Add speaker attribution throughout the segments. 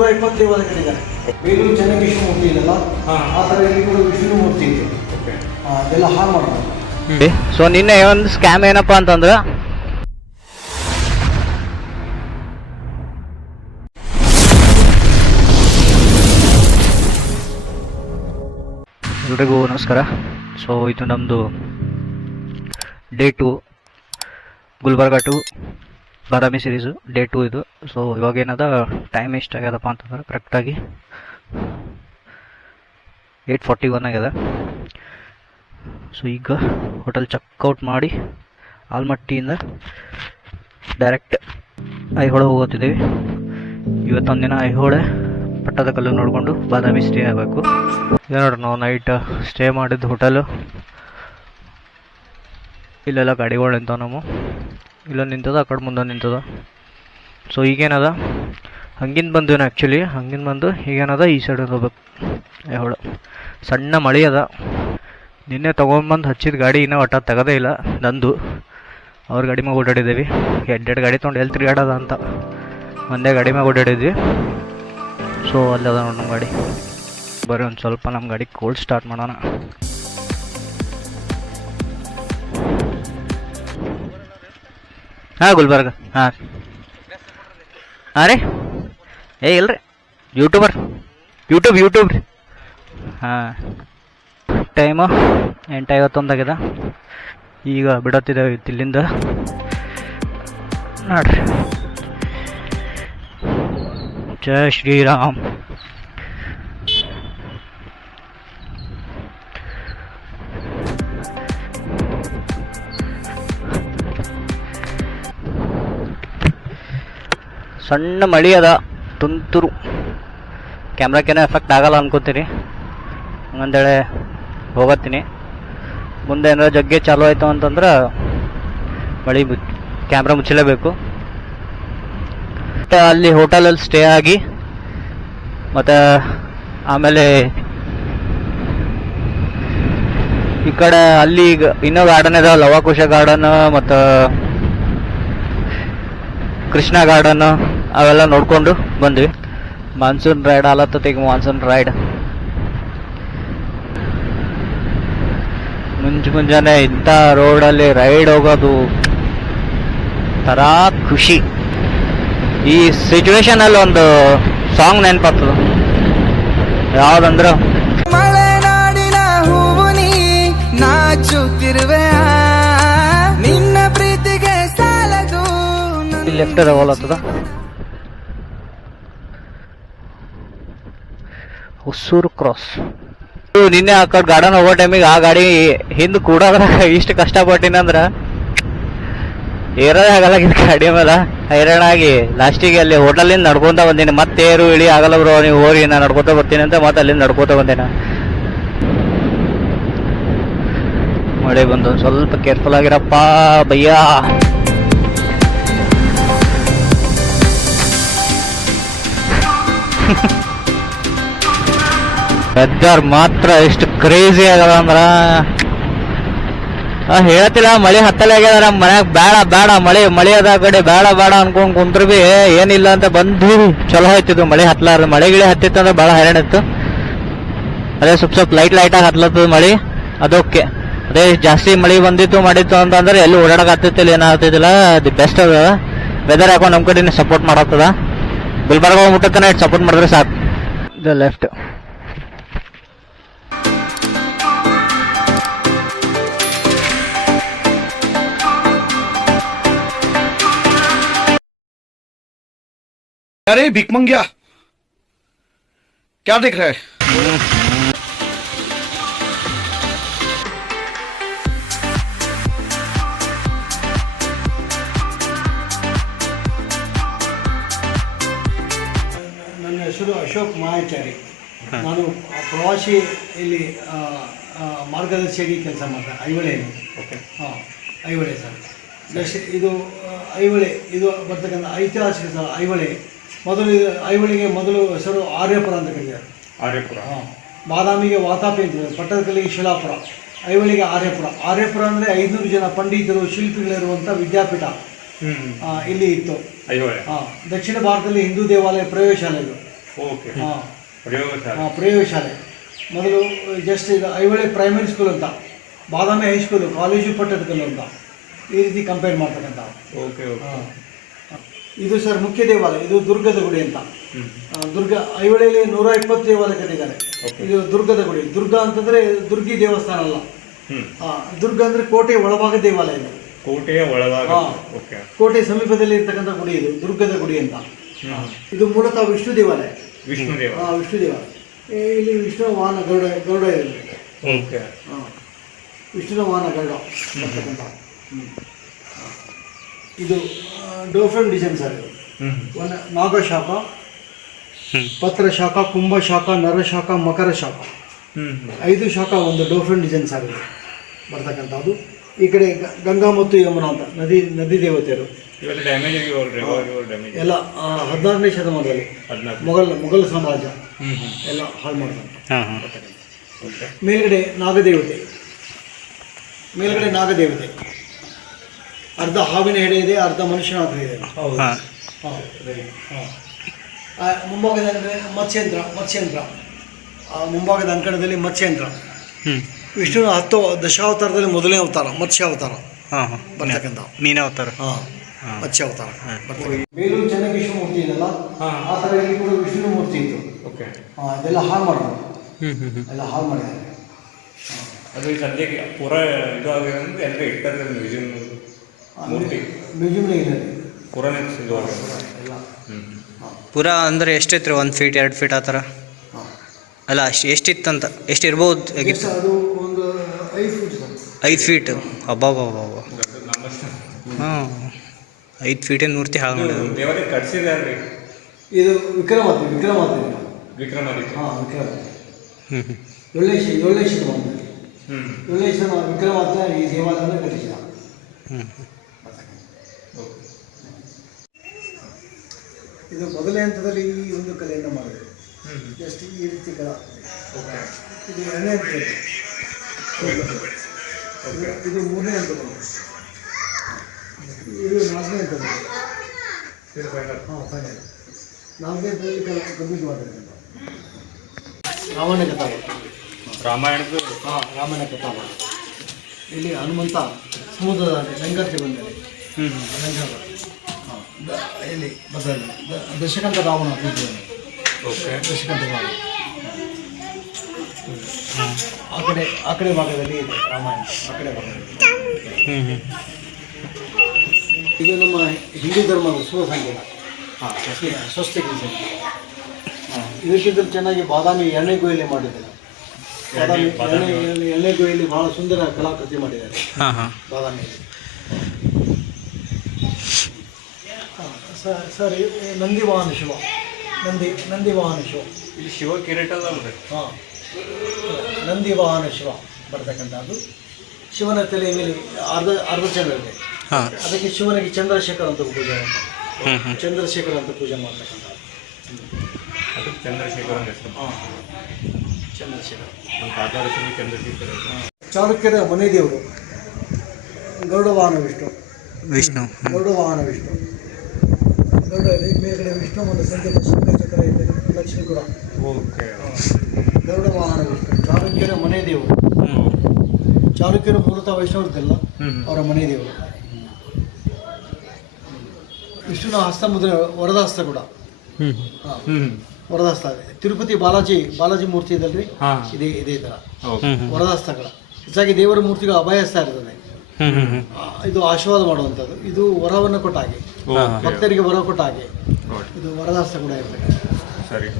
Speaker 1: ನೂರ ಇಪ್ಪತ್ತು ದೇವಾಲಯಗಳಿದ್ದಾರೆ ಬೇಲೂರು ಚೆನ್ನಕೇಶ್ವರ ಮೂರ್ತಿ ಇದೆಲ್ಲ. ಆ ಥರ ಇಲ್ಲಿ ಕೂಡ ವಿಷ್ಣು ಮೂರ್ತಿ ಇದೆ. ಅದೆಲ್ಲ ಹಾಳು ಮಾಡ್ತಾರೆ
Speaker 2: ಸೊ ನಿನ್ನೆ ಒಂದು ಸ್ಕ್ಯಾಮ್ ಏನಪ್ಪಾ ಅಂತಂದ್ರೆ ಎಲ್ರಿಗೂ ನಮಸ್ಕಾರ. ಸೊ ಇದು ನಮ್ಮದು day two Gulbarga to Badami series day two ಇದು. ಸೊ ಇವಾಗ ಏನದ? ಟೈಮ್ ಎಷ್ಟು ಆಗ್ಯದಪ್ಪ ಅಂತಂದ್ರೆ ಕರೆಕ್ಟಾಗಿ ಏಯ್ಟ್ ಫಾರ್ಟಿ ಒನ್ ಆಗ್ಯದ. ಸೊ ಈಗ ಹೋಟೆಲ್ ಚೆಕ್ಔಟ್ ಮಾಡಿ ಆಲ್ಮಟ್ಟಿಯಿಂದ ಡೈರೆಕ್ಟ್ ಐಹೊಳೆ ಹೋಗುತ್ತಿದ್ದೀವಿ ದಿನ ಐಹೊಳೆ ಪಟ್ಟದಕಲ್ಲು ನೋಡಿಕೊಂಡು ಬಾದಾಮಿ ಸ್ಟೇ ಆಗಬೇಕು. ಈಗ ನೋಡ್ರಿ ನಾವು ನೈಟ್ ಸ್ಟೇ ಮಾಡಿದ್ದು ಹೋಟೆಲು ಇಲ್ಲೆಲ್ಲ ಗಾಡಿಗಳು ನಿಂತಾವ ನಾವು ಇಲ್ಲೊಂದು ನಿಂತದ, ಆ ಕಡೆ ಮುಂದೆ ನಿಂತದ. ಸೊ ಈಗೇನದ? ಹಂಗಿಂದ ಬಂದು ಆ್ಯಕ್ಚುಲಿ ಹಂಗಿಂದ ಬಂದು ಈಗೇನದ? ಈ ಸೈಡ್ ಹೋಗ್ಬೇಕು. ಯಾವಳು ಸಣ್ಣ ಮಳೆ ಅದ. ನಿನ್ನೆ ತೊಗೊಂಬಂದು ಹಚ್ಚಿದ ಗಾಡಿ ಇನ್ನೂ ಒಟ್ಟ ತೆಗದೇ ಇಲ್ಲ. ನಂದು. ಅವ್ರ ಗಾಡಿ ಮ್ಯಾಗ ಓಡಾಡಿದ್ದೀವಿ ಎರಡು ಗಾಡಿ ತೊಗೊಂಡು ಎಲ್ಲಿ ತಿರುಗಾಡೋದ ಅಂತ. ಒಂದೇ ಗಾಡಿ ಮ್ಯಾಗ ಓಡಾಡಿದ್ವಿ. ಸೊ ಅಲ್ಲಿ ಅದ ನೋಡಿ ನಮ್ಮ ಗಾಡಿ. ಬರೀ ಒಂದು ಸ್ವಲ್ಪ ನಮ್ಮ ಗಾಡಿ ಕೋಲ್ಡ್ ಸ್ಟಾರ್ಟ್ ಮಾಡೋಣ. ಹಾಂ, ಗುಲ್ಬರ್ಗ. ಹಾಂ ಹಾಂ ರೀ. ಏ, ಇಲ್ರಿ. ಯೂಟ್ಯೂಬರ್ ಯೂಟ್ಯೂಬ್ ಯೂಟ್ಯೂಬ್ ರೀ. ಹಾಂ. ಟೈಮು ಎಂಟು ಐವತ್ತೊಂದಾಗ್ಯದ ಈಗ ಬಿಡತ್ತಿದ್ದೇವೆ ಇಲ್ಲಿಂದ. ನೋಡ್ರಿ. ಜಯ ಶ್ರೀರಾಮ್. ಸಣ್ಣ ಮಳಿ ಅದ, ತುಂತುರು. ಕ್ಯಾಮ್ರಾಕೇನೋ ಎಫೆಕ್ಟ್ ಆಗಲ್ಲ ಅನ್ಕೋತೀರಿ ಹಂಗಂದೇಳೆ ಹೋಗತ್ತೀನಿ. ಮುಂದೆ ಏನಾರ ಜಗ್ಗೆ ಚಾಲು ಆಯಿತು ಅಂತಂದ್ರೆ ಮಳಿ ಕ್ಯಾಮ್ರಾ ಮುಚ್ಚಲೇಬೇಕು. ಮತ್ತು ಅಲ್ಲಿ ಹೋಟೆಲಲ್ಲಿ ಸ್ಟೇ ಆಗಿ, ಮತ್ತು ಆಮೇಲೆ ಈ ಕಡೆ ಅಲ್ಲಿ ಈಗ ಇನ್ನೂ ಗಾರ್ಡನ್ ಇದೆ ಲವಾಕುಶ ಗಾರ್ಡನ್ ಮತ್ತು ಕೃಷ್ಣ ಗಾರ್ಡನ್ ಅವೆಲ್ಲ ನೋಡ್ಕೊಂಡು ಬಂದ್ವಿ. ಮಾನ್ಸೂನ್ ರೈಡ್ ಆಲತ್ತದ ಈಗ ಮಾನ್ಸೂನ್ ರೈಡ್ ಮುಂಜ್ ಮುಂಜಾನೆ ಇಂಥ ರೋಡಲ್ಲಿ ರೈಡ್ ಹೋಗೋದು ತರ ಖುಷಿ. ಈ ಸಿಚುವೇಶನಲ್ಲಿ ಒಂದು ಸಾಂಗ್ ನೆನಪಾಗ್ತದ ಯಾವ್ದಂದ್ರ?
Speaker 3: ಮಲೆನಾಡಿನ ಹೂವು ನೀ ನಾಚುತ್ತಿರುವೆ ನಿನ್ನ ಪ್ರೀತಿಗೆ ಸಾಲದು
Speaker 2: ಲೆಫ್ಟ್ ಹೋಲತ್ತದ? ಹೊಸೂರು ಕ್ರಾಸ್. ನಿನ್ನೆ ಆ ಗಾರ್ಡನ್ ಹೋಗೋ ಟೈಮಿಗೆ ಆ ಗಾಡಿ ಹಿಂದ್ ಕೂಡ ಇಷ್ಟು ಕಷ್ಟಪಟ್ಟಿನಂದ್ರ ಏರೋದೇ ಆಗಲ್ಲ ಗಾಡಿ ಮೇಲೆ. ಹೈರಾಣ ಆಗಿ ಲಾಸ್ಟಿಗೆ ಅಲ್ಲಿ ಹೋಟೆಲಿಂದ ನಡ್ಕೊತ ಬಂದೀನಿ. ಮತ್ತೆ ಏರು ಇಳಿ ಆಗಲ್ಲ ಬ್ರೋ ನೀವು ಹೋಗಿ ನಾ ನಡ್ಕೋತ ಬರ್ತೀನಿ ಅಂತ ಮತ್ತೆ ಅಲ್ಲಿಂದ ನಡ್ಕೋತ ಬಂದೇನ ಮಳೆ ಬಂದು ಸ್ವಲ್ಪ ಕೇರ್ಫುಲ್ ಆಗಿರಪ್ಪ ಭಯ್ಯ. ವೆದರ್ ಮಾತ್ರ ಎಷ್ಟು ಕ್ರೇಜಿ ಆಗದ ಅಂದ್ರ. ಹೇಳ್ತಿಲ್ಲ, ಮಳೆ ಹತ್ತಲೇ ಆಗ್ಯದ ನಮ್ಮ ಮನ್ಯಾಗ. ಬೇಡ ಬೇಡ, ಮಳೆ ಮಳೆ ಅದ ಕಡೆ, ಬೇಡ ಬೇಡ ಅನ್ಕೊಂಡ್ ಕುಂತ್ರ ಬಿ ಏನಿಲ್ಲ ಅಂತ ಬಂದು ಚಲೋ ಹೋಯ್ತಿದ್ವು ಮಳೆ ಹತ್ತಲಾರ ಮಳೆ ಗಿಳೆ ಹತ್ತಿತ್ತು ಅಂದ್ರೆ ಭಾಳ ಹೈರಾಣ ಇತ್ತು. ಅದೇ ಸ್ವಲ್ಪ ಸ್ವಲ್ಪ ಲೈಟ್ ಲೈಟ್ ಆಗಿ ಹತ್ಲತ್ತದ ಮಳೆ. ಅದಕ್ಕೆ ಅದೇ ಜಾಸ್ತಿ ಮಳೆ ಬಂದಿತ್ತು, ಮಾಡಿತ್ತು ಅಂತಂದ್ರೆ ಎಲ್ಲಿ ಓಡಾಡಕ್ ಹತ್ತಿತ್ತಿಲ್ಲ ಏನಾಗ್ತಿದ್ದಿಲ್ಲ. ಅದು ಬೆಸ್ಟ್ ಅದ. ವೆದರ್ ಹಾಕೊಂಡು ನಮ್ಮ ಕಡೆನೇ ಸಪೋರ್ಟ್ ಮಾಡತ್ತದ. ಗುಲ್ಬರ್ಗ ಹೋಗ್ಬಿಟ್ಟತನ ಸಪೋರ್ಟ್ ಮಾಡಿದ್ರೆ ಸಾಕು. ದ ಲೆಫ್ಟ್
Speaker 4: अरे भिक मंगिया क्या देख रहा है
Speaker 1: ನನ್ನ ಹೆಸರು ಅಶೋಕ್ ಮಾಯಾಚಾರಿ ನಾನು ಪ್ರವಾಸಿ ಇಲ್ಲಿ ಆ, ಆ, ಮಾರ್ಗದರ್ಶಿಯಾಗಿ ಕೆಲಸ ಮಾಡ್ದೆ ಐಹೊಳೆಯಲ್ಲಿ ಹಾಂ ಐಹೊಳೆ ಸರ್ ದಶ ಇದು ಆ, ಐಹೊಳೆ ಇದು ಬರ್ತಕ್ಕಂಥ ಐತಿಹಾಸಿಕ ಸ್ಥಳ ಐಹೊಳೆ ಮೊದಲು ಐವಳಿಗೆ ಐಹೊಳೆಗೆ ಮೊದಲು ಹೆಸರು ಆರ್ಯಪುರ ಅಂತ ಕರೀತಾರೆ.
Speaker 5: ಆರ್ಯಪುರ.
Speaker 1: ಹಾಂ. ಬಾದಾಮಿಗೆ ವಾತಾಪಿ ಅಂತ ಪಟ್ಟದಕಲ್ಲಿಗೆ ಶಿಲಾಪುರ ಐವಳಿಗೆ ಆರ್ಯಪುರ. ಆರ್ಯಪುರ ಅಂದರೆ ಐನೂರು ಜನ ಪಂಡಿತರು ಶಿಲ್ಪಿಗಳಿರುವಂಥ ವಿದ್ಯಾಪೀಠ. ಇಲ್ಲಿ ಇತ್ತು.
Speaker 5: ಐಹೊಳೆ
Speaker 1: ಹಾಂ. ದಕ್ಷಿಣ ಭಾರತದಲ್ಲಿ ಹಿಂದೂ ದೇವಾಲಯ ಪ್ರಯೋಗಶಾಲೆ ಇದು.
Speaker 5: ಓಕೆ.
Speaker 1: ಹಾಂ.
Speaker 5: ಪ್ರಯೋಗಶಾಲೆ
Speaker 1: ಮೊದಲು ಜಸ್ಟ್ ಇದು ಐಹೊಳೆ ಪ್ರೈಮರಿ ಸ್ಕೂಲ್ ಅಂತ. ಬಾದಾಮಿ ಹೈಸ್ಕೂಲು ಕಾಲೇಜು ಪಟ್ಟದಕಲ್ಲು ಅಂತ. ಈ ರೀತಿ ಕಂಪೇರ್ ಮಾಡ್ತಕ್ಕಂಥ
Speaker 5: ಓಕೆ ಓಕೆ.
Speaker 1: ಹಾಂ. ಇದು ಸರ್ ಮುಖ್ಯ ದೇವಾಲಯ ಇದು ದುರ್ಗದ ಗುಡಿ ಅಂತ. ದುರ್ಗ ಐಹೊಳೆಯಲ್ಲಿ ನೂರ ಇಪ್ಪತ್ತು ದೇವಾಲಯ ಕಟ್ಟಿದ್ದಾರೆ. ಇದು ದುರ್ಗದ ಗುಡಿ. ದುರ್ಗ ಅಂತಂದ್ರೆ ದುರ್ಗಿ ದೇವಸ್ಥಾನ ಅಲ್ಲ. ದುರ್ಗ ಅಂದ್ರೆ ಕೋಟೆ ಒಳಭಾಗ ದೇವಾಲಯ ಇದು.
Speaker 5: ಕೋಟೆಯ ಒಳಭಾಗ.
Speaker 1: ಕೋಟೆ ಸಮೀಪದಲ್ಲಿ ಇರ್ತಕ್ಕಂಥ ಗುಡಿ ಇದು ದುರ್ಗದ ಗುಡಿ ಅಂತ. ಇದು ಮೂಲತಃ ವಿಷ್ಣು ದೇವಾಲಯ.
Speaker 5: ವಿಷ್ಣು
Speaker 1: ದೇವಾಲಯ. ವಿಷ್ಣು ದೇವಾಲಯ. ಇಲ್ಲಿ ವಿಷ್ಣು ವಾಹನ ಗರುಡ ಗರುಡ ಇದೆ ವಿಷ್ಣುನ ವಾಹನ ಗರುಡ ಹ್ಮ್. ಇದು ಡೋಫ್ರನ್ ಡಿಸೈನ್ ಸರ್ ಒಂದು ನಾಗಶಾಖ ಪತ್ರ ಶಾಖ ಕುಂಭ ಶಾಖ ನರಶಾಖ ಮಕರ ಶಾಖ. ಐದು ಶಾಖ ಒಂದು ಡೋಫ್ರನ್ ಡಿಸೈನ್ ಸರ್ ಇದು. ಬರ್ತಕ್ಕಂಥದ್ದು. ಈ ಕಡೆ ಗಂಗಾ ಮತ್ತು ಯಮುನಾ ಅಂತ ನದಿ ನದಿ ದೇವತೆಯರು. ಎಲ್ಲ ಹದಿನಾರನೇ ಶತಮಾನದಲ್ಲಿ ಮೊಘಲ್ ಮೊಘಲ್ ಸಾಮ್ರಾಜ್ಯ ಎಲ್ಲ ಹಾಳು ಮಾಡ್ತಾರೆ ಮೇಲ್ಗಡೆ ನಾಗದೇವತೆ. ಮೇಲ್ಗಡೆ ನಾಗದೇವತೆ. ಅರ್ಧ ಹಾವಿನ ಹೆಡೆ ಇದೆ ಅರ್ಧ ಮನುಷ್ಯನ ಹತ್ರ ಇದೆ.
Speaker 5: ಹೌದು.
Speaker 2: ಹಾಂ.
Speaker 1: ಮುಂಭಾಗದ ಅಂದರೆ ಮತ್ಸ್ಯಂತ್ರ ಮತ್ಸ್ಯಂತ್ರ ಆ ಮುಂಭಾಗದ ಅಂಕಣದಲ್ಲಿ ಮತ್ಸ್ಯಂತ್ರ
Speaker 2: ಹ್ಞೂ
Speaker 1: ವಿಷ್ಣುನ ಹತ್ತು ದಶಾವತಾರದಲ್ಲಿ ಮೊದಲನೇ ಅವತಾರ ಮತ್ಸ್ಯಾವತಾರ
Speaker 2: ಹಾಂ ಹಾಂ.
Speaker 1: ಬರ್ತಕ್ಕಂಥ.
Speaker 2: ಮೀನೇ ಅವತಾರ.
Speaker 1: ಹಾಂ. ಮತ್ಸ್ಯಾವತಾರ ಬೇಲೂರು ಚೆನ್ನಕೇಶ್ವರ ಮೂರ್ತಿ ಇದೆಲ್ಲ
Speaker 5: ಹಾಂ.
Speaker 1: ಆ ಥರ ಇಲ್ಲಿ ಕೂಡ ವಿಷ್ಣು ಮೂರ್ತಿ ಇತ್ತು.
Speaker 5: ಓಕೆ.
Speaker 1: ಹಾಂ ಅದೆಲ್ಲ ಹಾಳು ಮಾಡಿದ್ರು.
Speaker 2: ಹ್ಞೂ ಹ್ಞೂ ಹ್ಞೂ
Speaker 1: ಎಲ್ಲ ಹಾಳು ಮಾಡಿದ್ದಾರೆ
Speaker 5: ಅದು ಸದ್ಯಕ್ಕೆ ಪೂರ ಇದು ಆಗಿದೆ ಅಂದ್ರೆ ಎಲ್ಲ ಇಟ್ಟಾರೆ ಮ್ಯೂಸಿಯಂ
Speaker 2: ಪೂರ ಅಂದ್ರೆ ಎಷ್ಟಿತ್ತು ರೀ ಒಂದು ಫೀಟ್ ಎರಡು ಫೀಟ್ ಆ ಥರ? ಅಲ್ಲ ಅಷ್ಟು ಎಷ್ಟಿತ್ತಂತ? ಎಷ್ಟು ಇರ್ಬೋದು
Speaker 1: ಎಷ್ಟು ಅದು ಒಂದು ಐದು ಫೀಟ್ ಅಬ್ಬಾ
Speaker 2: ಐದು ಫೀಟ್ ಅಬ್ಬಾಬಾಬಾಬ ಹಾಂ. ಐದು ಫೀಟಿನ ಮೂರ್ತಿ ಹಾಳು ಮಾಡಿದ್ರು.
Speaker 1: ಇದು ವಿಕ್ರಮಾದಿತ್ಯ ವಿಕ್ರಮಾದಿತ್ಯ.
Speaker 5: ವಿಕ್ರಮಾದಿ
Speaker 1: ಹಾಂ
Speaker 2: ಹ್ಞೂ ಹ್ಞೂ
Speaker 5: ಹ್ಮ್.
Speaker 1: ಈ ದೇವಾಲಯವನ್ನು ಕಟ್ಟಿಸಿದ.
Speaker 2: ಹ್ಞೂ
Speaker 1: ಇದು ಮೊದಲನೇ ಹಂತದಲ್ಲಿ ಈ ಒಂದು ಕಲೆಯನ್ನು ಮಾಡಿದೆ
Speaker 5: ಹ್ಮ್.
Speaker 1: ಜಸ್ಟ್ ಈ ರೀತಿ ಕಲ.
Speaker 5: ಓಕೆ.
Speaker 1: ಇದು ಎರಡನೇ ಹಂತದಲ್ಲಿ. ಇದು- ಮೂರನೇ ಹಂತದಲ್ಲಿ. ಇದು ನಾಲ್ಕನೇ ಹಂತದಲ್ಲಿ. ಹಾಂ ಫೈನಲ್ ನಾಲ್ಕನೇ ಹಂತದಲ್ಲಿ ಕಲ ಕಂಪ್ಲೀಟ್ ಮಾಡಿದ್ರೆ. ರಾಮಾಯಣ ಕಥಾ
Speaker 5: ರಾಮಾಯಣದ
Speaker 1: ಹಾಂ ರಾಮಾಯಣ ಕಥಾ ಇಲ್ಲಿ ಹನುಮಂತ ಸಮುದ್ರದ ಲಂಗರ್ಗೆ ಬಂದರೆ
Speaker 2: ಹ್ಞೂ
Speaker 1: ಹ್ಞೂ ಹಾಂ ದ- ಇಲ್ಲಿ ಬದಲು ದಶಕಂತ ರಾವಣ ಪೂಜೆಯನ್ನು
Speaker 5: ಓಕೆ.
Speaker 1: ದಶಕಂತ ರಾವಣ. ಆ ಕಡೆ ಆ ಕಡೆ ಭಾಗದಲ್ಲಿ ಇದೆ ರಾಮಾಯಣ ಆ ಕಡೆ ಭಾಗದಲ್ಲಿ. ಇದು ನಮ್ಮ ಹಿಂದೂ ಧರ್ಮದ ಶುಭ ಸಂಕೇತ. ಹಾಂ ಸ್ವಸ್ತಿಕ ಹಾಂ ಇದಕ್ಕಿಂತ ಚೆನ್ನಾಗಿ ಬಾದಾಮಿ ಎಣ್ಣೆ ಕೊಯ್ಲಿ ಮಾಡಿದ್ದಾರೆ. ಬಾದಾಮಿ ಎಣ್ಣೆ ಎಣ್ಣೆ- ಕೊಯ್ಲಿ ಬಹಳ ಸುಂದರ ಕಲಾಕೃತಿ ಮಾಡಿದ್ದಾರೆ.
Speaker 2: ಹಾಂ ಹಾಂ.
Speaker 1: ಬಾದಾಮಿಯಲ್ಲಿ. ಸ- ಸರ್ ಈ ನಂದಿ ವಾಹನ ಶಿವ. ನಂದಿ ನಂದಿ ವಾಹನ ಶಿವ.
Speaker 5: ಇಲ್ಲಿ ಶಿವ ಕಿರೀಟ
Speaker 1: ಹಾಂ. ನಂದಿ ವಾಹನ ಶಿವ ಬರ್ತಕ್ಕಂಥದ್ದು. ಶಿವನ ತಲೆ ಮೇಲೆ ಅರ್ಧ ಅರ್ಧ ಚಂದ್ರ ಇದೆ.
Speaker 2: ಹಾಂ.
Speaker 1: ಅದಕ್ಕೆ ಶಿವನಿಗೆ ಚಂದ್ರಶೇಖರ್ ಅಂತ ಪೂಜೆ ಚಂದ್ರಶೇಖರ್ ಅಂತ ಪೂಜೆ ಮಾಡ್ತಕ್ಕಂಥದ್ದು.
Speaker 5: ಅದಕ್ಕೆ ಚಂದ್ರಶೇಖರ
Speaker 1: ಹಾಂ. ಚಂದ್ರಶೇಖರ್.
Speaker 5: ಚಂದ್ರಶೇಖರ
Speaker 1: ಚಾಲುಕ್ಯರ ಮನೆ ದೇವರು ಗರುಡ ವಾಹನ ವಿಷ್ಣು.
Speaker 2: ವಿಷ್ಣು.
Speaker 1: ಗರುಡ ವಾಹನ ವಿಷ್ಣು. ಗರುಡ ಇದೆ ಮೇಲ್ಗಡೆ ವಿಷ್ಣು ಒಂದು ಸಂಕೇತ ಶಂಕರಚಕ್ರ ಇದೆ ಲಕ್ಷ್ಮೀ ಕೂಡ.
Speaker 5: ಓಕೆ.
Speaker 1: ಗರುಡ ವಾಹನ ವಿಷ್ಣು ಚಾಲುಕ್ಯರ ಮನೆ ದೇವರು. ಚಾಲುಕ್ಯರು ಮೂಲತಃ ವೈಷ್ಣವರಿದ್ದಲ್ಲ ಅವರ ಮನೆ ದೇವರು. ವಿಷ್ಣುನ ಹಸ್ತ ಮುದ್ರೆ ಕೂಡ ಹಸ್ತ
Speaker 5: ಹ್ಮ್
Speaker 1: ವರದಹಸ್ತ ಇದೆ ತಿರುಪತಿ ಬಾಲಾಜಿ ಬಾಲಾಜಿ ಮೂರ್ತಿ ಇದಲ್ರಿ? ಇದೇ ಇದೇ
Speaker 2: ತರ
Speaker 1: ವರದಾಸ್ತಗಳ ಹೆಚ್ಚಾಗಿ ದೇವರ ಮೂರ್ತಿಗಳು ಅಭಯಸ್ತ ಇರ್ತದೆ. ಇದು ಆಶೀರ್ವಾದ ಮಾಡುವಂಥದ್ದು. ಇದು ವರವನ್ನು ಕೊಟ್ಟ ಹಾಗೆ. ಭಕ್ತರಿಗೆ ವರ ಕೊಟ್ಟ ಹಾಗೆ. ಇದು ವರದಾಸ ಕೂಡ ಇರ್ತದೆ.
Speaker 5: ಸರಿ.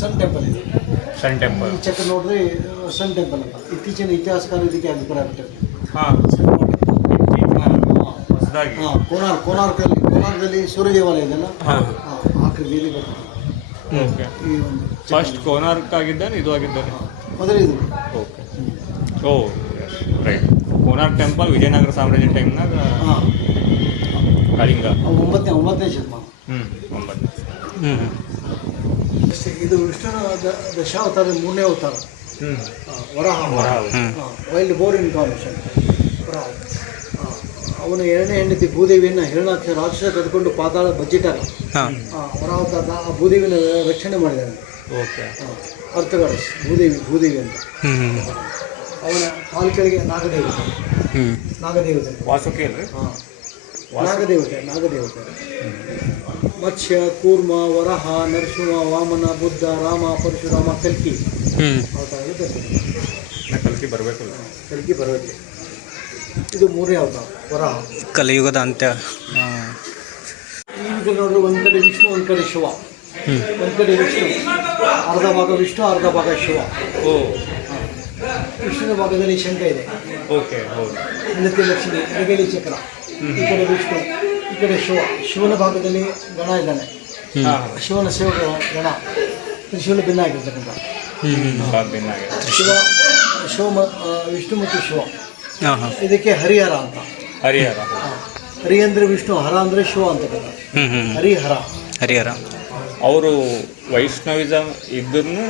Speaker 1: ಸನ್ ಟೆಂಪಲ್ ಇದೆ
Speaker 5: ಸನ್ ಟೆಂಪಲ್
Speaker 1: ಚೆಕ್ ನೋಡಿದ್ರೆ ನೋಡ್ರಿ ಸನ್ ಟೆಂಪಲ್ ಅಂತ. ಇತ್ತೀಚಿನ ಇತಿಹಾಸಕಾರ ಇದಕ್ಕೆ ಅಭಿಪ್ರಾಯ ಪಟ್ಟಿದೆ
Speaker 5: ಹಾಂ.
Speaker 1: ಕೋನಾರ್ಕಲ್ಲಿ ಕೋನಾರ್ಕದಲ್ಲಿ ಸೂರ್ಯ ದೇವಾಲಯ ಇದೆಲ್ಲ
Speaker 5: ಹಾಂ
Speaker 1: ಬರ್ತದೆ.
Speaker 5: ಓಕೆ.
Speaker 1: ಈ ಒಂದು
Speaker 5: ಫಸ್ಟ್ ಕೋನಾರ್ಕ್ ಆಗಿದ್ದಾನೆ ಇದು ಆಗಿದ್ದಾನೆ?
Speaker 1: ಮೊದಲು ಇದು
Speaker 5: okay. Oh right Konark temple Vijayanagara ಸಾಮ್ರಾಜ್ಯ ಟೈಮ್ನಾಗ
Speaker 1: ಹಾಂ.
Speaker 5: ಕಳಿಂಗ.
Speaker 1: ಒಂಬತ್ತನೇ ಒಂಬತ್ತನೇ ಶತಮಾನ.
Speaker 5: ಹ್ಞೂ ಒಂಬತ್ತನೇ
Speaker 2: ಹ್ಞೂ ಹ್ಞೂ
Speaker 1: ಇದು ವಿಷ್ಣುನ ದಶಾವತಾರ ದಶಾವತಾರದ ಮೂರನೇ ಅವತಾರ.
Speaker 5: ಹ್ಞೂ
Speaker 2: Varaha.
Speaker 1: Varaha. Wild boar information Varaha. ಅವನ ಎರಡನೇ ಹೆಂಡತಿ ಭೂದೇವಿಯನ್ನ ಹಿರಣಾಕ್ಷ ರಾಕ್ಷಸ ಕದ್ಕೊಂಡು ಪಾತಾಳ ಬಚ್ಚಿಟ್ಟಾಗ
Speaker 2: ಹಾಂ.
Speaker 1: ಆ, ಭೂದೇವಿನ ರಕ್ಷಣೆ ಮಾಡಿದ್ದಾನೆ
Speaker 5: ಓಕೆ.
Speaker 1: ಅರ್ಥಗಳ ಅರ್ಥಗಳು ಭೂದೇವಿ ಭೂದೇವಿ ಅಂತ. ಅವನ ಕಾಲು ಕೆಳಗೆ ನಾಗದೇವತೆ.
Speaker 2: ಹ್ಞೂ
Speaker 1: ನಾಗದೇವತೆ.
Speaker 5: ವಾಸುಕಿ ಅಲ್ರಿ
Speaker 1: ಹಾಂ ನಾಗದೇವತೆ ನಾಗದೇವತೆ. ಮತ್ಸ್ಯ ಕೂರ್ಮ ವರಹ ನರಸಿಂಹ ವಾಮನ ಬುದ್ಧ ರಾಮ ಪರಶುರಾಮ ಕಲ್ಕಿ.
Speaker 5: ಕಲ್ಕಿ. ಬರಬೇಕಲ್ಲ.
Speaker 1: ಕಲ್ಕಿ ಬರೋಕೆ ಇದು ಮೂರೇ ಅವತಾರ ವರಹ
Speaker 2: ಕಲಿಯುಗದ ಅಂತ್ಯ.
Speaker 1: ಈಗ ನೋಡಿದ್ರೆ ಒಂದು ಕಡೆ ವಿಷ್ಣು ಒಂದು ಕಡೆ ಶಿವ. ಒಂದು ಕಡೆ ವಿಷ್ಣು. ಅರ್ಧ ಭಾಗ ವಿಷ್ಣು ಅರ್ಧ ಭಾಗ ಶಿವ.
Speaker 5: ಓ.
Speaker 1: ವಿಷ್ಣುವಿನ ಭಾಗದಲ್ಲಿ ಶಂಕ ಇದೆ.
Speaker 5: ಓಕೆ ಹೌದು.
Speaker 1: ಹೆಂಡತಿ ಲಕ್ಷ್ಮಿ ಎಡಗೈಲಿ ಚಕ್ರ. ಈ ಕಡೆ ವಿಷ್ಣು ಈ ಕಡೆ ಶಿವ. ಶಿವನ ಭಾಗದಲ್ಲಿ ಗಣ ಇದ್ದಾನೆ. ಶಿವನ ಸೇವಕ ಗಣ. ತ್ರಿಶೂಲ ಭಿನ್ನ ಆಗಿರ್ತಕ್ಕಂಥ. ಶಿವ ಶಿವ ವಿಷ್ಣು ಮತ್ತು ಶಿವ. ಇದಕ್ಕೆ ಹರಿಹರ ಅಂತ.
Speaker 5: ಹರಿಹರ.
Speaker 1: ಹರಿ ಅಂದರೆ ವಿಷ್ಣು ಹರ ಅಂದರೆ ಶಿವ
Speaker 2: ಅಂತ
Speaker 1: ಹರಿಹರ.
Speaker 2: ಹರಿಹರ.
Speaker 5: ಅವರು ವೈಷ್ಣವಿಸಂ ಇದ್ದನ್ನು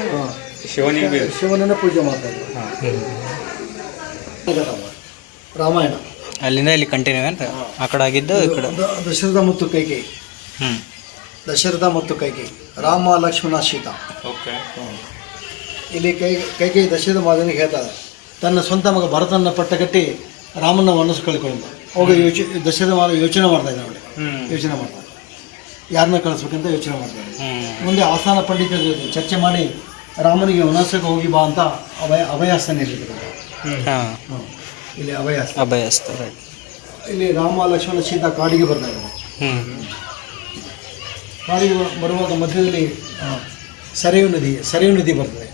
Speaker 5: ಶಿವನಿಗೆ
Speaker 1: ಶಿವನನ್ನ ಪೂಜೆ ಮಾಡ್ತಾರೆ ರಾಮಾಯಣ.
Speaker 2: ಅಲ್ಲಿಂದ ಇಲ್ಲಿ ಕಂಟಿನ್ಯೂ ಅಂತ ಆ ಕಡೆ ಆಗಿದ್ದು ಈ ಕಡೆ?
Speaker 1: ದಶರಥ ಮತ್ತು ಕೈಕಿ
Speaker 2: ಹ್ಞೂ
Speaker 1: ದಶರಥ ಮತ್ತು ಕೈಕಿ ರಾಮ ಲಕ್ಷ್ಮಣ ಸೀತಾ.
Speaker 5: ಓಕೆ
Speaker 1: ಇಲ್ಲಿ ಕೈ ಕೈಕೇಯಿ ದಶರಥ ಮಾದನಿಗೆ ಹೇಳ್ತಾರೆ ತನ್ನ ಸ್ವಂತ ಮಗ ಭರತನ ಪಟ್ಟ ಕಟ್ಟಿ ರಾಮನ ಮನಸ್ಸು ಕಳ್ಕೊಂಡು. ಅವಾಗ ಯೋಚನೆ ದಶರಥ ಮಾಡ ಯೋಚನೆ ಮಾಡ್ತಾ ಇದ್ದಾನೆ
Speaker 5: ಅವಳು.
Speaker 1: ಯೋಚನೆ ಮಾಡ್ತಾ ಯಾರನ್ನ ಕಳಿಸ್ಬೇಕಂತ ಯೋಚನೆ
Speaker 2: ಮಾಡ್ತಾ
Speaker 1: ಮುಂದೆ ಆಸ್ಥಾನ ಪಂಡಿತರ ಜೊತೆ ಚರ್ಚೆ ಮಾಡಿ ರಾಮನಿಗೆ ವನಸ್ಸಕ್ಕೆ ಹೋಗಿ ಬಾ ಅಂತ ಅಭಯ
Speaker 2: ಹಾಂ.
Speaker 1: ಹ್ಮ್. ಇಲ್ಲಿ ಅಭಯಾಸ್ತ
Speaker 2: ಅಭಯಾಸ್ತ ರೈಟ್
Speaker 1: ಇಲ್ಲಿ ರಾಮ ಲಕ್ಷ್ಮಣ ಸೀತಾ ಕಾಡಿಗೆ ಬರ್ತಾ ಇದ್ದಾರೆ.
Speaker 2: ಹ್ಞೂ
Speaker 1: ಕಾಡಿಗೆ ಬರುವಾಗ ಮಧ್ಯದಲ್ಲಿ ಸರಯು ನದಿ ಸರಿಯು ನದಿ ಬರ್ತದೆ.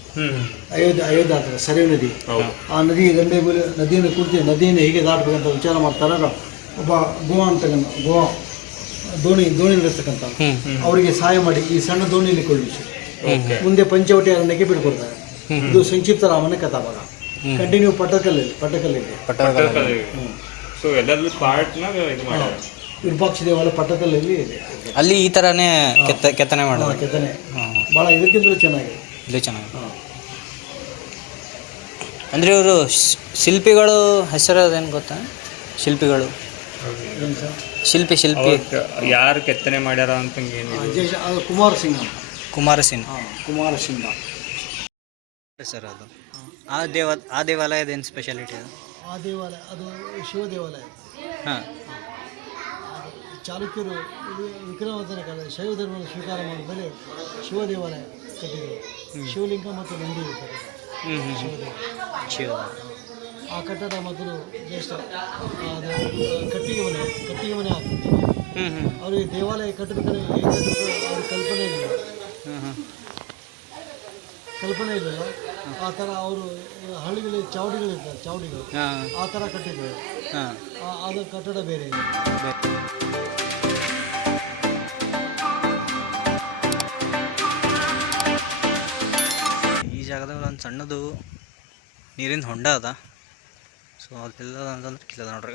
Speaker 1: ಅಯೋಧ್ಯೆ ಅಯೋಧ್ಯ ಆಗ್ತದೆ ಸರಿ ನದಿ.
Speaker 5: ಹೌದು.
Speaker 1: ಆ ನದಿ ದಂಡೆ ಮೇಲೆ ನದಿಯನ್ನು ಕುಡಿದು ನದಿಯನ್ನು ಹೇಗೆ ದಾಟಬೇಕಂತ ವಿಚಾರ ಮಾಡ್ತಾರೆ ಒಬ್ಬ ಗೋವಾ ಅಂತಕ್ಕಂಥ ಗೋವಾ ದೋಣಿ ದೋಣಿ ನಡೆಸ್ತಕ್ಕಂಥ ಅವರಿಗೆ ಸಹಾಯ ಮಾಡಿ ಈ ಸಣ್ಣ ದೋಣಿಯಲ್ಲಿ ಕೊಳ್ಳಿಸಿ
Speaker 5: ಓಕೆ.
Speaker 1: ಮುಂದೆ ಪಂಚವಟಿ ಅರಣ್ಯಕ್ಕೆ ಬಿಟ್ಕೊಡ್ತಾರೆ ಇದು ಸಂಕ್ಷಿಪ್ತ ರಾಮನ ಕಥಾಭಾಗ ಕಂಟಿನ್ಯೂ
Speaker 5: ಪಟ್ಟಕಲ್ಲಿ ಪಟ್ಟಕಲ್ಲಿದೆ
Speaker 1: ವಿರೂಪಾಕ್ಷ ದೇವಾಲಯ ಪಟ್ಟಕಲ್ಲಲ್ಲಿ ಇದೆ.
Speaker 2: ಅಲ್ಲಿ ಈ ಥರನೇ ಕೆತ್ತ ಕೆತ್ತನೆ
Speaker 1: ಮಾಡೋಣ
Speaker 2: ಮಾಡೋದು
Speaker 1: ಕೆತ್ತನೆ. ಭಾಳ ಇದಕ್ಕಿಂತಲೂ ಚೆನ್ನಾಗಿದೆ.
Speaker 2: ಇಲ್ಲಿ
Speaker 1: ಚೆನ್ನಾಗಿದೆ.
Speaker 2: ಅಂದರೆ ಇವರು ಶಿಲ್ಪಿಗಳು ಹೆಸರು ಅದೇನು ಗೊತ್ತಾ? ಶಿಲ್ಪಿಗಳು. ಶಿಲ್ಪಿ ಶಿಲ್ಪಿ.
Speaker 5: ಯಾರು ಕೆತ್ತನೆ ಮಾಡ್ಯಾರ ಅಂತ
Speaker 1: ಕುಮಾರ ಸಿಂಗ್
Speaker 2: ಕುಮಾರ ಸಿಂಗ್
Speaker 1: ಹಾಂ ಕುಮಾರ ಸಿಂಗ
Speaker 2: ಸರ್ ಅದು. ಆ ದೇವ ಆ ದೇವಾಲಯದ ಏನು ಸ್ಪೆಷಾಲಿಟಿ ಅದು?
Speaker 1: ಆ ದೇವಾಲಯ ಅದು ಶಿವ ದೇವಾಲಯ.
Speaker 2: ಹಾಂ.
Speaker 1: ಚಾಲುಕ್ಯರು ಇದು ವಿಕ್ರಮಾದಿತ್ಯನ ಕಾಲ ಶೈವ ಧರ್ಮವನ್ನು ಸ್ವೀಕಾರ ಮಾಡಿದ ಮೇಲೆ ಶಿವ ದೇವಾಲಯ ಕಟ್ಟಿದರು ಶಿವಲಿಂಗ ಮತ್ತು ನಂದಿ
Speaker 2: ಹ್ಞೂ ಹ್ಞೂ
Speaker 1: ಶಿವ ದೇವಾಲಯ.
Speaker 2: ಶಿವ
Speaker 1: ಆ ಕಟ್ಟಡ ಮೊದಲು ಅದು ಕಟ್ಟಿಗೆ ಮನೆ ಕಟ್ಟಿಗೆ ಮನೆ ಆಗ್ತಿತ್ತು ಅವರಿಗೆ ದೇವಾಲಯ ಕಟ್ಟಬೇಕಾದ್ರೆ ಹೇಗೆ ಕಟ್ಟಬೇಕು ಅವ್ರ ಕಲ್ಪನೆ
Speaker 2: ಇಲ್ಲ.
Speaker 1: ಕಲ್ಪನೆ ಇರಲಿಲ್ಲ ಆ ಥರ ಅವರು ಹಳ್ಳಿಗಳಲ್ಲಿ ಚಾವಡಿಗಳಿರ್ತಾರೆ ಚಾವಡಿಗಳು ಆ ಥರ ಕಟ್ಟಿದ್ರು ಅದು ಕಟ್ಟಡ ಬೇರೆ ಇದೆ.
Speaker 2: ಈ ಜಾಗದಾಗ ಒಂದು ಸಣ್ಣದು ನೀರಿನ ಹೊಂಡ ಅದ. ಸೊ ಅದೆಲ್ಲ ಅಂತಂದ್ರೆ ಕಿಲ್ಲದ ನೋಡ್ರಿ.